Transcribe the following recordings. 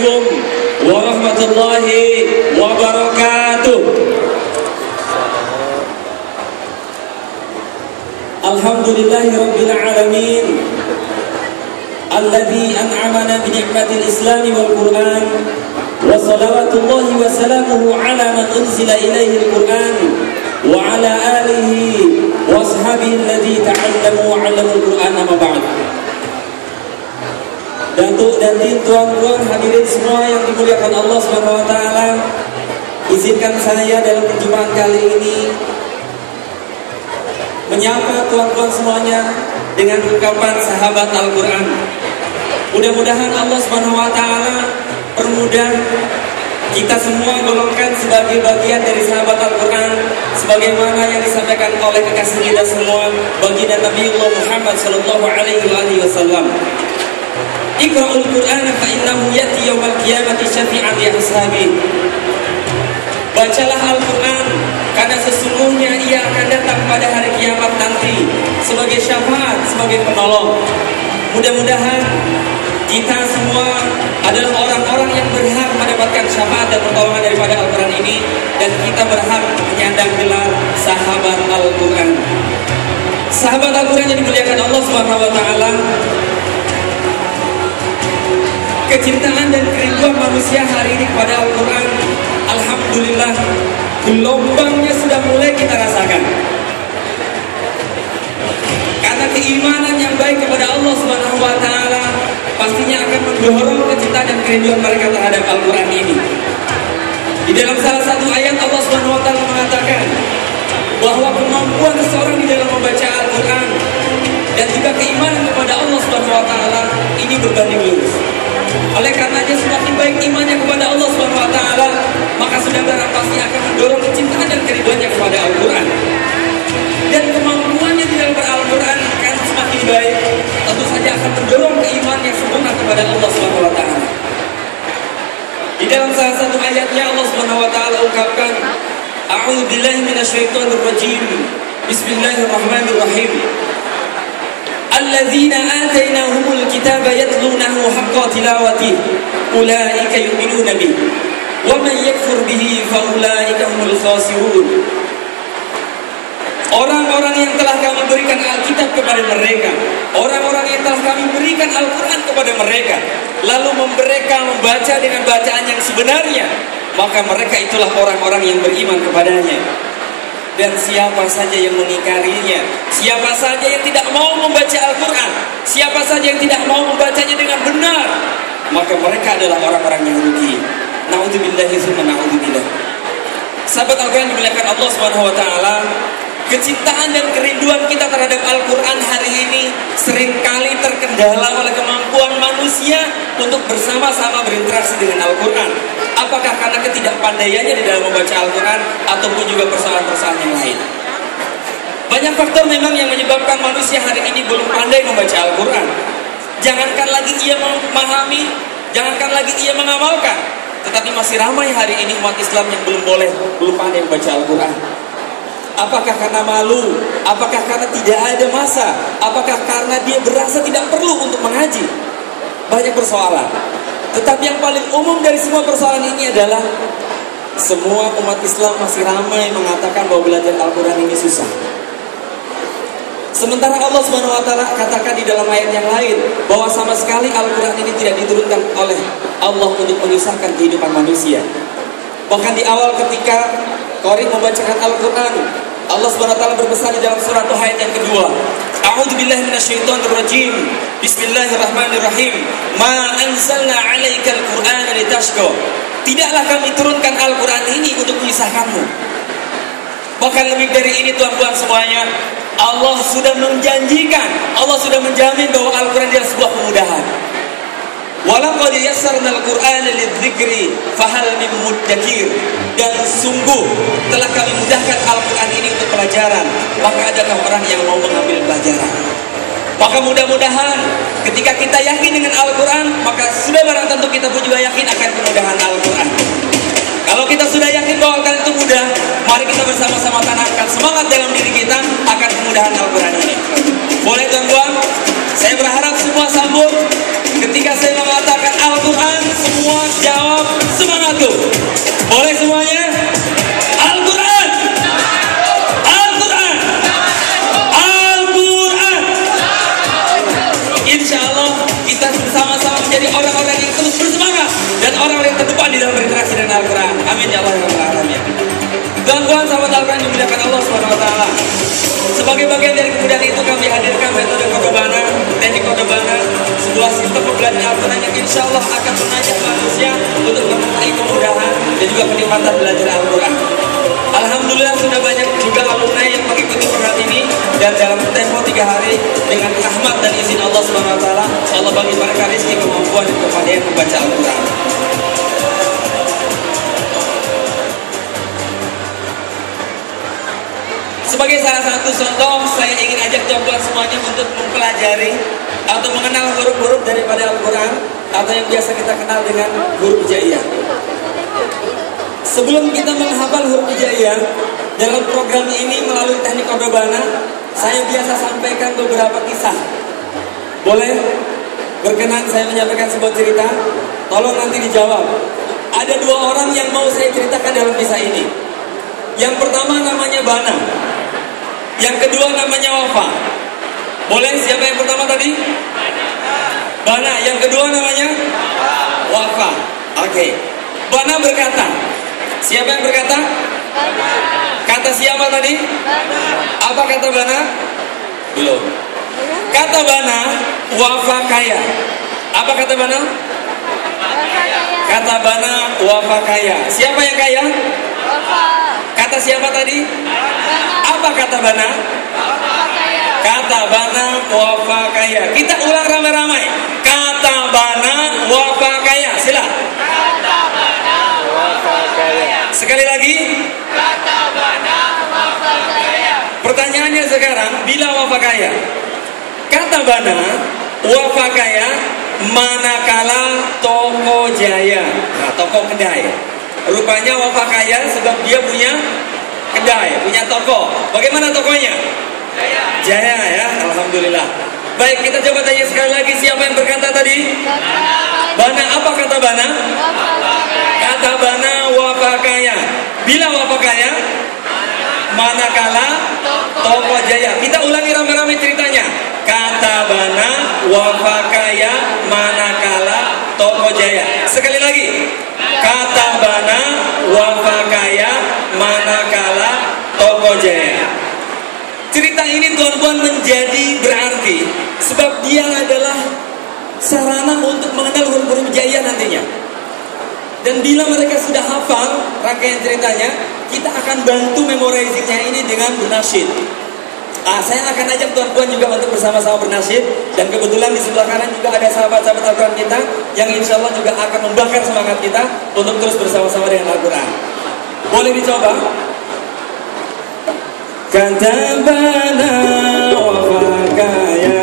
Assalamualaikum warahmatullahi wabarakatuh. Alhamdulillahi rabbil alamin alladzi an'amana bi ni'matil islam wal qur'an wa salawatullahi wa salamuhu ala man unzila ilaihi al-qur'an wa ala alihi wa ashabihi alladzi ta'allamu wa 'allamul qur'an amma ba'd. Datuk dan tuan-tuan hadirin semua yang dimuliakan Allah Subhanahu wa taala, izinkan saya dalam perjumpaan kali ini menyapa tuan-tuan semuanya dengan ungkapan sahabat Al-Qur'an. Mudah-mudahan Allah Subhanahu wa taala permudah kita semua golongkan sebagai bagian dari sahabat Al-Qur'an sebagaimana yang disampaikan oleh kekasih kita semua baginda Nabiullah Muhammad sallallahu alaihi wasallam. Iqra'ul Qur'ana fa innahu yati yaumal qiyamati syafi'an li ashabi. Bacalah Al-Qur'an karena sesungguhnya ia akan datang pada hari kiamat nanti sebagai syafaat, sebagai penolong. Mudah-mudahan kita semua adalah orang-orang yang berhak mendapatkan syafaat dan pertolongan daripada Al-Qur'an ini, dan kita berhak menyandang gelar sahabat Al-Qur'an. Sahabat Al-Qur'an yang dimuliakan Allah Subhanahu wa taala, kecintaan dan kerinduan manusia hari ini kepada Al-Quran, alhamdulillah, gelombangnya sudah mulai kita rasakan. Karena keimanan yang baik kepada Allah Subhanahu wa taala pastinya akan mendorong kecintaan dan kerinduan mereka terhadap Al-Quran ini. Di dalam salah satu ayat Allah Subhanahu wa taala mengatakan bahwa kemampuan seseorang di dalam membaca Al-Quran dan juga keimanan kepada Allah Subhanahu wa taala ini berbanding lurus. Oleh karenanya semakin baik imannya kepada Allah Subhanahu wa taala, maka sudah barang pasti akan mendorong kecintaan dan kerinduannya kepada Al-Qur'an. Dan kemampuannya di dalam Al-Qur'an akan semakin baik, tentu saja akan mendorong keimanan yang sempurna kepada Allah Subhanahu wa taala. Di dalam salah satu ayatnya Allah Subhanahu wa taala ungkapkan, A'udzu billahi minasyaitonir rajim. Bismillahirrahmanirrahim. Alladzina atainahumul kitaba yatlunahu haqqa tilawatihi ulaika yu'minuna bihi wa man yakfur bihi fa ulaika humul khasirun. Orang-orang yang telah kami berikan Alkitab kepada mereka, orang-orang yang telah kami berikan Al-Quran kepada mereka, lalu mereka membaca dengan bacaan yang sebenarnya, maka mereka itulah orang-orang yang beriman kepadanya. Dan siapa saja yang mengingkarinya, siapa saja yang tidak mau membaca Al-Quran, siapa saja yang tidak mau membacanya dengan benar, maka mereka adalah orang-orang yang rugi. Na'udzubillahi tsumma na'udzubillah. Sahabat Al-Quran dimuliakan Allah Subhanahu wa taala, kecintaan dan kerinduan kita terhadap Al-Quran hari ini seringkali terkendala oleh kemampuan manusia untuk bersama-sama berinteraksi dengan Al-Quran. Apakah karena ketidakpandaiannya di dalam membaca Al-Quran ataupun juga persoalan-persoalan yang lain? Banyak faktor memang yang menyebabkan manusia hari ini belum pandai membaca Al-Quran. Jangankan lagi ia memahami, jangankan lagi ia mengamalkan, tetapi masih ramai hari ini umat Islam yang belum pandai membaca Al-Quran. Apakah karena malu? Apakah karena tidak ada masa? Apakah karena dia berasa tidak perlu untuk mengaji? Banyak persoalan. Tetapi yang paling umum dari semua persoalan ini adalah semua umat Islam masih ramai mengatakan bahwa belajar Al-Quran ini susah. Sementara Allah Subhanahu wa taala katakan di dalam ayat yang lain bahwa sama sekali Al-Quran ini tidak diturunkan oleh Allah untuk menyusahkan kehidupan manusia. Bahkan di awal ketika Qari membacakan Al-Quran, Allah Subhanahu wa taala berpesan di dalam surah ayat yang kedua, A'udzu billahi minasyaitonir rajim. Bismillahirrahmanirrahim. Ma anzalna 'alaikal Qur'ana litashqa. Tidaklah kami turunkan Al-Quran ini untuk menyusahkanmu. Bahkan lebih dari ini tuan-tuan semuanya, Allah sudah menjanjikan, Allah sudah menjamin bahwa Al-Quran adalah sebuah kemudahan. Walaqad yassarnal Qur'ana lidzikri fahal min muddakir. Dan sungguh telah kami mudahkan Al-Quran ini untuk pelajaran, maka adakah orang yang mau mengambil pelajaran? Maka mudah-mudahan ketika kita yakin dengan Al-Quran, maka sudah barang tentu kita pun juga yakin akan kemudahan Al-Quran. Kalau kita sudah yakin bahwa Al-Quran itu mudah, mari kita bersama-sama tanamkan semangat dalam diri kita akan kemudahan Al-Quran ini. Boleh tuan-tuan? Saya berharap semua sambut ketika saya mengatakan Al-Quran semua jawab semangat tuh. Boleh semuanya? Al-Quran. Al-Quran. Al-Quran. Insya Allah kita bersama-sama menjadi orang-orang yang terus bersemangat dan orang-orang yang terdepan di dalam berinteraksi dengan Al-Quran. Amin ya Allah ya Rabbal Alamin. Tuan-tuan sahabat Al-Quran dimuliakan Allah Subhanahu wa taala. Sebagai bagian dari kemudahan itu kami hadirkan metode Qodobana, teknik Qodobana, sebuah sistem pembelajaran Al-Quran yang insya Allah akan mengajak manusia untuk meraih kemudahan dan juga kenikmatan belajar Al-Quran. Alhamdulillah sudah banyak juga alumni yang mengikuti program ini dan dalam tempo 3 hari dengan rahmat dan izin Allah Subhanahu wa taala, Allah bagi mereka rezeki, kemampuan dan kepandaian membaca Al-Quran. Sebagai salah satu contoh, saya ingin ajak tuan-tuan semuanya untuk mempelajari atau mengenal huruf-huruf daripada Al-Quran atau yang biasa kita kenal dengan huruf hijaiyah. Sebelum kita menghafal huruf hijaiyah, dalam program ini melalui teknik Qodobana, saya biasa sampaikan beberapa kisah. Boleh? Berkenan saya menyampaikan sebuah cerita? Tolong nanti dijawab. Ada 2 orang yang mau saya ceritakan dalam kisah ini. Yang pertama namanya Bana. Yang kedua namanya Wafa. Boleh? Siapa yang pertama tadi? Bana. Yang kedua namanya Wafa. Oke. Bana berkata. Siapa yang berkata? Bana. Kata siapa tadi? Bana. Apa kata Bana? Belum. Kata Bana, Wafa kaya. Apa kata Bana? Kata Bana, Wafa kaya. Siapa yang kaya? Wafa. Kata siapa tadi? Bana. Apa kata Bana? Wafa kaya. Kata Bana, Wafa kaya. Kita ulang ramai-ramai. Kata Bana, Wafa kaya. Sila. Kata Bana, Wafa kaya. Sekali lagi. Kata Bana, Wafa kaya. Pertanyaannya sekarang, bila Wafa kaya? Kata Bana, Wafa kaya, manakala toko jaya. Nah, toko kedai. Rupanya Wafa kaya sebab dia punya kedai, punya toko. Bagaimana tokonya? Jaya. Jaya ya, alhamdulillah. Baik, kita coba tanya sekali lagi, siapa yang berkata tadi? Bana. Apa kata Bana? Kata Bana, Wafa kaya. Bila Wafa kaya? Manakala toko jaya. Kita ulangi ramai-ramai ceritanya. Kata Bana, Wafa kaya, manakala toko jaya. Sekali lagi. Kata Bana, Wafa kaya, manakala toko jaya. Cerita ini tuan-tuan menjadi berarti sebab dia adalah sarana untuk mengenal huruf-huruf jaya nantinya. Dan bila mereka sudah hafal rangkaian ceritanya, kita akan bantu memorizingnya ini dengan bernasyid. Saya akan ajak tuan-tuan juga untuk bersama-sama bernasyid. Dan kebetulan di sebelah kanan juga ada sahabat-sahabat Al-Quran kita yang insya Allah juga akan membakar semangat kita untuk terus bersama-sama dengan Al-Quran. Boleh dicoba? Kata Bana, Wafa kaya,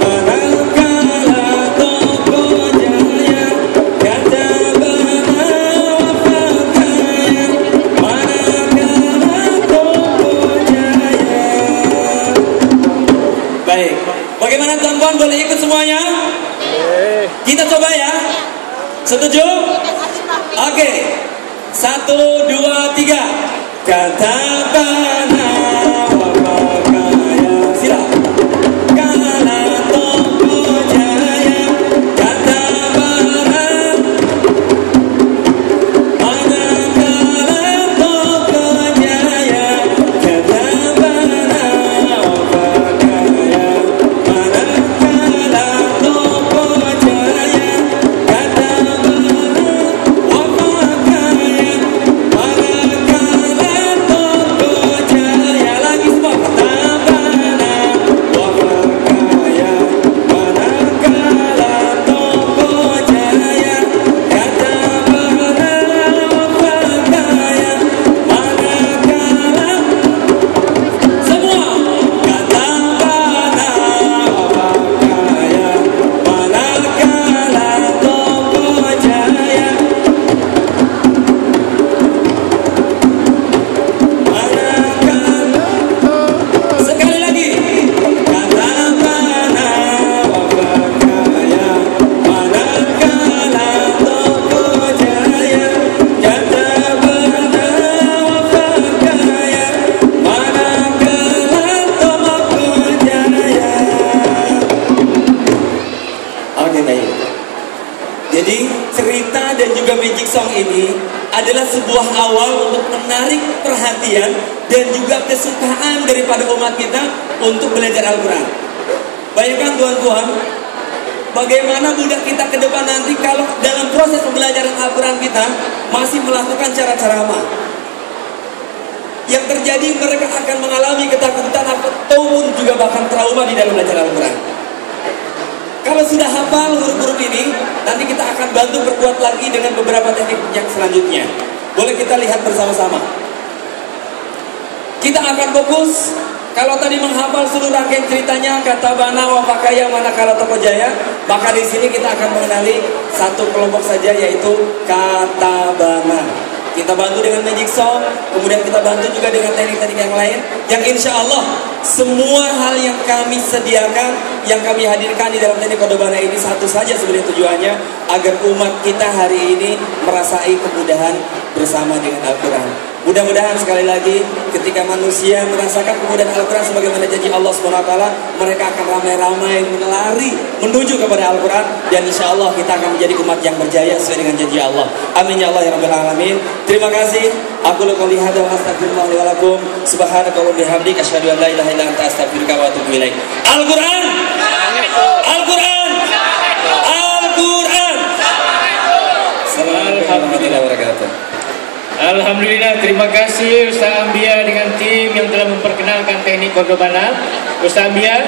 manakala toko jaya. Kata Bana, Wafa kaya, manakala toko jaya. Baik, bagaimana tuan-tuan, boleh ikut semuanya? Kita coba ya. Setuju? Oke. 1, 2, 3. Kata Bana, Wafa kaya. Sila. Kala toko jaya. Kata Bana, manakala toko jaya. Kata Bana, Wafa kaya, manakala toko jaya. Kata Bana, Wafa kaya, manakala toko jaya. juga Magic Song ini adalah sebuah awal untuk menarik perhatian dan juga kesukaan daripada umat kita untuk belajar Al-Quran. Bayangkan tuan-tuan, bagaimana budak kita ke depan nanti kalau dalam proses pembelajaran Al-Quran kita masih melakukan cara-cara lama. Yang terjadi mereka akan mengalami ketakutan ataupun juga bahkan trauma di dalam belajar Al-Quran. Kalau sudah hafal huruf-huruf ini, nanti kita akan bantu perkuat lagi dengan beberapa teknik yang selanjutnya. Boleh kita lihat bersama-sama. Kita akan fokus. Kalau tadi menghafal seluruh rangkaian ceritanya, kata bana wa pakaya manakala toko jaya, maka di sini kita akan mengenali satu kelompok saja, yaitu kata bana. Kita bantu dengan Magic Song, kemudian kita bantu juga dengan teknik-teknik yang lain, yang insya Allah semua hal yang kami sediakan, yang kami hadirkan di dalam teknik Kodobana ini satu saja sebenarnya tujuannya, agar umat kita hari ini merasai kemudahan bersama dengan Al-Quran. Mudah-mudahan sekali lagi ketika manusia merasakan kemudahan Al-Quran sebagaimana janji Allah SWT, mereka akan ramai-ramai menelari menuju kepada Al-Quran, dan insya Allah kita akan menjadi umat yang berjaya sesuai dengan janji Allah. Amin ya Allah ya Rabbal Alamin. Terima kasih. Aku qouli hadza wa astaghfirullah li wa lakum. Subhanakallahumma bihamdika asyhadu an la ilaha illa anta astaghfiruka wa atubu ilaik. Al-Quran, Al-Quran, Al-Quran. Assalamualaikum warahmatullahi wabarakatuh. Alhamdulillah, terima kasih Ustaz Ambia dengan tim yang telah memperkenalkan teknik Kodobana. Ustaz Ambia.